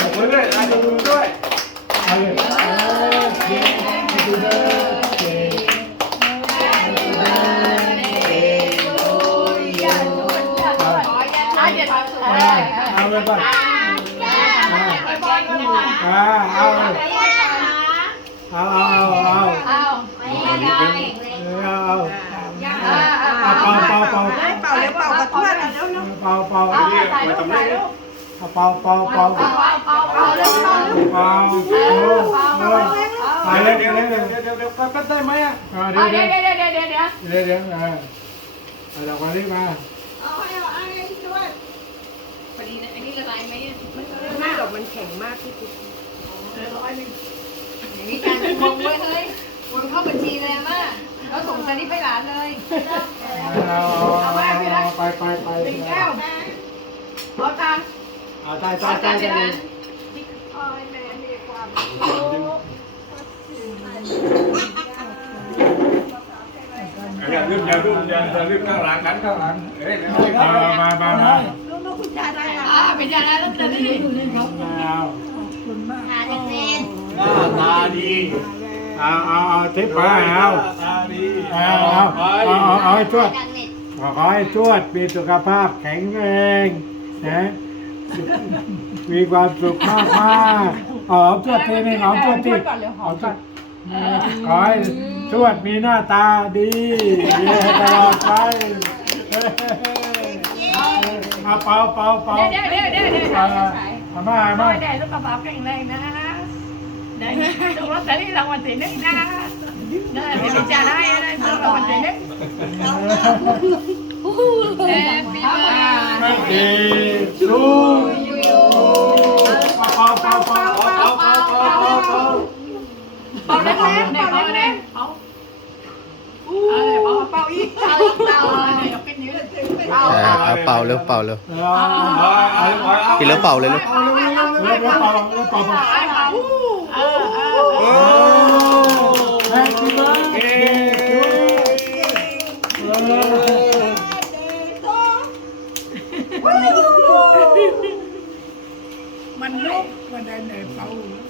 ขอบคุณด้วยอาจารย์ด้วยเอาเลยโอเค Happy birthday Happy birthday to you เอาเดี๋ยวเอาเอาเอาเลยป่ะอ่าเอาเลยเอาเอาเอาเอาเอาเอาเอาเอาเป่าเป่าเป่าเป่าเร็วเป่ากระทวดเร็วเร็วเป่าเป่าเอาถ่ายรูปถ่ายรูป เอาเป่าเป่าเป่าเอาเอาเอาเอาเร็วเอาเป่าเอเอเอาเอเอาเอาไปเดี๋เลยยวเดี๋เดี๋ยยววเดี๋ยวเดี๋ยวเดี๋ยวเดี๋ยวก็ได้ไหมอะเดี๋เอายวเดี๋เดี๋ยววเดี๋ยวเดี๋ยวเดี๋ยวเดี๋ยวเดี๋ยวเออเอาดอกมะลิมาเอาให้เอาให้ทวดพอดีนะอันนี้ละลายไหมอะไม่หรอกมันแข็งมากที่สุดเออร้อยหนึ่งอย่างนี้การมองไว้เฮ้ยโอนเข้าบัญชีเลยมาแล้วส่งสลิปให้หลานเลยเอาเอาเอาไปไปไปเป็นแก้วเอาตังค์ เอาใต้ใต้เอาใต้ตังค์ให้ใต้หลานอย่าลืมอย่าลืมอย่าลืมข้างหลังกันข้างหลังเอ้ยมามามามาลูกลูกคุณยายได้ละอ่าเป็นยังไงแล้วจะได้เอาหาเด็กหน้าตาดีเอาเอาเอาทิปมาเอาตาดีเอาเอาเอาเอาเอาให้ชวดขอให้ชวดมีสุขภาพแข็งแรงนะ มีความสุขมากมากหอมชวดทีนึงหอมชวดทีหอมชวดขอให้ชวดมีหน้าตาดีตลอดไปเอาเป่าเป่าเป่าเดี๋ยวเดี๋ยวเดี๋ยวเดี๋ยวเอาเอามาเอาไม่มาได้สุขภาแข็งแรงนะได้ถูกลอตเตอรี่รางวัลที่หนึ่งนะได้เดี๋ยวจะได้อะไรรางวัลที่หนึ่ง birthday ดีสู้เป่าเป่าเป่าเป่าเป่าเป่าเป่าเป่าเป่าเป่าเล็กๆเด็กเป่าเล็กเป่าเออเป่าเป่าอีกเป่าอีกเป่าเลยยกขึ้นนิ้วเป่าเออเอาเป่าเร็วเป่าเร็วเอาเอาเอาเอากินแล้วเป่าเลยลูกเอาเร็วเร็วเร็วเร็วเป่าเร็วเป่าเป่าเออ Manok, wala na yung paulo.